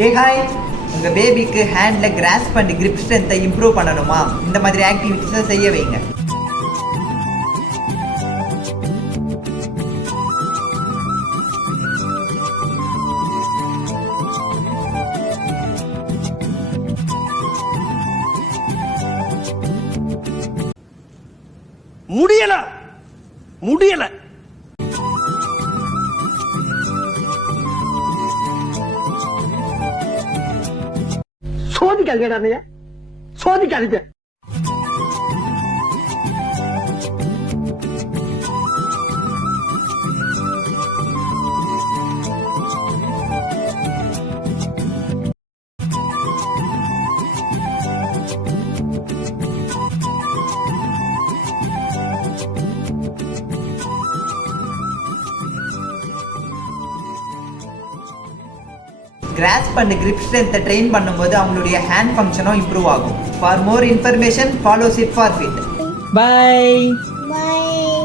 Hey hi, உங்கள் பேபிக்கு handle grass and grip ஸ்ட்ரென்த்தை இம்ப்ரூவ் பண்ணணுமா? இந்த மாதிரி ஆக்டிவிட்டிஸை செய்ய வைங்க. முடியல முடியல சோதிக்காதீங்க, சோதிக்காதீங்க. கிராஸ்ப் அண்ட் கிரிப் ஸ்ட்ரென்த்தை ட்ரெயின் பண்ணும்போது அவங்களுடைய ஹேண்ட் ஃபங்க்ஷனும் இம்ப்ரூவ் ஆகும். For more information follow chit for fit. Bye. Bye.